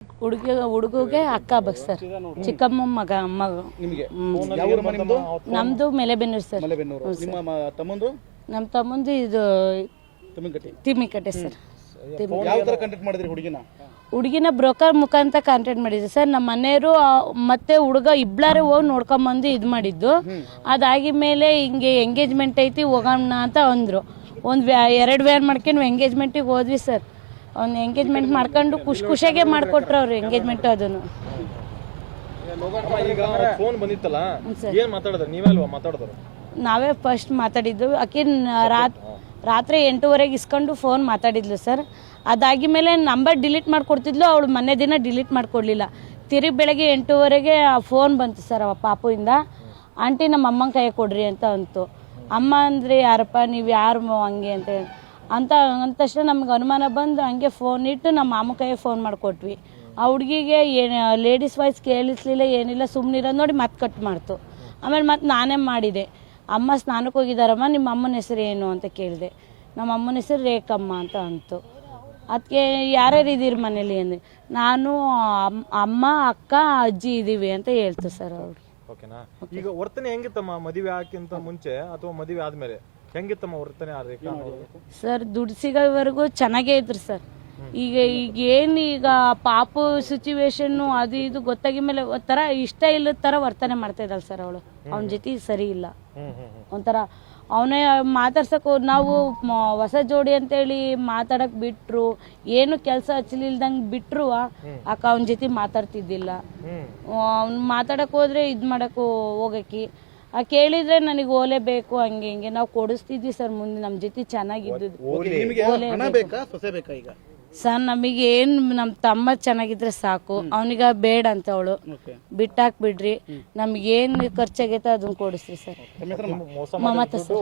ಹುಡುಗಿಗೆ ಅಕ್ಕ ಆಗ್ಬೇಕು ಸರ್, ಚಿಕ್ಕಮ್ಮ ಮಗ ನಮ್ದು ಮೆಲೆಬೆನ್ನೂರು ಸರ್. ನಮ್ಮ ತಮ್ಮಂದು ಇದು ತಿಮ್ಮಿಕಟ್ಟೆ ಸರ್. ಹುಡುಗಿನ ಬ್ರೋಕರ್ ಮುಖಾಂತರ ಕಾಂಟ್ಯಾಕ್ಟ್ ಮಾಡಿದ್ವಿ ಸರ್. ನಮ್ಮ ಮನೆಯವರು ಮತ್ತೆ ಹುಡುಗ ಇಬ್ಬಳಾರೆ ಹೋಗಿ ನೋಡ್ಕೊಂಬಂದು ಇದು ಮಾಡಿದ್ದು. ಅದಾಗಿ ಮೇಲೆ ಹಿಂಗೆ ಎಂಗೇಜ್ಮೆಂಟ್ ಐತಿ ಹೋಗೋಣ ಅಂತ ಅಂದರು. ಒಂದು 2 ವೇರ್ ಮಾಡ್ಕೊಂಡು ಎಂಗೇಜ್ಮೆಂಟಿಗೆ ಹೋದ್ವಿ ಸರ್. ಅವ್ನು ಎಂಗೇಜ್ಮೆಂಟ್ ಮಾಡ್ಕೊಂಡು ಖುಷಿಯಾಗೆ ಮಾಡಿಕೊಟ್ರು ಅವ್ರು ಎಂಗೇಜ್ಮೆಂಟ್. ಅದನ್ನು ನಾವೇ ಫಸ್ಟ್ ಮಾತಾಡಿದ್ದು. ಆಕೆ ರಾತ್ರಿ 8:30 ಇಸ್ಕೊಂಡು ಫೋನ್ ಮಾತಾಡಿದ್ಲು ಸರ್. ಅದಾಗಿ ಮೇಲೆ ನಂಬರ್ ಡಿಲೀಟ್ ಮಾಡಿಕೊಡ್ತಿದ್ಲು. ಅವಳು ಮೊನ್ನೆ ದಿನ ಡಿಲೀಟ್ ಮಾಡಿಕೊಡ್ಲಿಲ್ಲ. ತಿರುಗಿ ಬೆಳಗ್ಗೆ 8:30ಗೆ ಫೋನ್ ಬಂತು ಸರ್ ಅವ ಪಾಪುಯಿಂದ. ಆಂಟಿ ನಮ್ಮ ಅಮ್ಮನ ಕೈ ಕೊಡ್ರಿ ಅಂತ ಅಂತು. ಅಮ್ಮ ಅಂದರೆ ಯಾರಪ್ಪ, ನೀವು ಯಾರು ಹಂಗೆ ಅಂತ ಅಂದ ತಕ್ಷಣ ನಮ್ಗೆ ಅನುಮಾನ ಬಂದು ಹಂಗೆ ಫೋನ್ ಇಟ್ಟು ನಮ್ಮ ಮಾಮ ಕೈಗೆ ಫೋನ್ ಮಾಡಿಕೊಟ್ವಿ. ಆ ಹುಡುಗಿಗೆ ಏನು ಲೇಡೀಸ್ ವಾಯ್ಸ್ ಕೇಳಿಸ್ಲಿಲ್ಲ, ಏನಿಲ್ಲ, ಸುಮ್ಮನಿರೋದು ನೋಡಿ ಮತ್ತೆ ಕಟ್ ಮಾಡ್ತು. ಆಮೇಲೆ ಮತ್ತೆ ನಾನೇ ಮಾಡಿದೆ. ಅಮ್ಮ ಸ್ನಾನಕ್ಕೆ ಹೋಗಿದ್ದಾರಮ್ಮ, ನಿಮ್ಮ ಅಮ್ಮನ ಹೆಸರು ಏನು ಅಂತ ಕೇಳಿದೆ. ನಮ್ಮ ಅಮ್ಮನ ಹೆಸರು ರೇಖಮ್ಮ ಅಂತ ಅಂತು. ಅದಕ್ಕೆ ಯಾರ್ಯಾರು ಇದ್ದೀರಿ ಮನೇಲಿ ಅಂದರೆ ನಾನು, ಅಮ್ಮ, ಅಕ್ಕ, ಅಜ್ಜಿ ಇದ್ದೀವಿ ಅಂತ ಹೇಳ್ತು ಸರ್ ಅವರು. ಓಕೆನಾ? ಈಗ ವರ್ತನೆ ಹೆಂಗಿತ್ತಮ್ಮ ಮದುವೆ ಹಾಕಿಂತ ಮುಂಚೆ ಅಥವಾ ಮದುವೆ ಆದ್ಮೇಲೆ ಹೆಂಗಿತ್ತಮ್ಮ ವರ್ತನೆ? ಸರ್ ದುಡ್ಡು ಸಿಗೋವರೆಗೂ ಚೆನ್ನಾಗೇ ಇದ್ರು ಸರ್. ಈಗ ಈಗ ಪಾಪು ಸಿಚುವೇಶನ್ನು ಅದು ಇದು ಗೊತ್ತಾಗಿ ಮೇಲೆ ಒಂಥರ ಇಷ್ಟ ಇಲ್ಲದ ಥರ ವರ್ತನೆ ಮಾಡ್ತಾ ಇದ್ದಾಳೆ ಸರ್ ಅವಳು. ಅವನ ಜೊತೆ ಸರಿ ಇಲ್ಲ. ಒಂಥರ ಅವನೇ ಮಾತಾಡ್ಸಕ್ಕೆ ನಾವು ಹೊಸ ಜೋಡಿ ಅಂತೇಳಿ ಮಾತಾಡಕ್ಕೆ ಬಿಟ್ರು, ಏನು ಕೆಲಸ ಹಚ್ಚಲಿಲ್ದಂಗೆ ಬಿಟ್ರು ಅಕ್ಕ ಅವನ ಜೊತೆ ಮಾತಾಡ್ತಿದ್ದಿಲ್ಲ. ಅವ್ನು ಮಾತಾಡಕ್ಕೆ ಹೋದ್ರೆ ಇದು ಮಾಡಕ್ಕೆ ಹೋಗಕ್ಕೆ ಕೇಳಿದ್ರೆ ನನಗೆ ಓಲೆ ಬೇಕು ಹಂಗೆ ಹಿಂಗೆ ನಾವು ಕೊಡಿಸ್ತಿದ್ವಿ ಸರ್. ಮುಂದೆ ನಮ್ಮ ಜೊತೆ ಚೆನ್ನಾಗಿದ್ದು ಸರ್. ನಮಗೆ ಏನು ನಮ್ಮ ತಮ್ಮ ಚೆನ್ನಾಗಿದ್ರೆ ಸಾಕು, ಅವನಿಗ ಬೇಡ ಅಂತ ಅವಳು ಬಿಟ್ಟಾಕ್ ಬಿಡ್ರಿ, ನಮ್ಗೇನು ಖರ್ಚಾಗೈತೆ ಅದನ್ನ ಕೊಡಿಸ್ರಿ ಸರ್. ಮಮತಾ ಸರ್.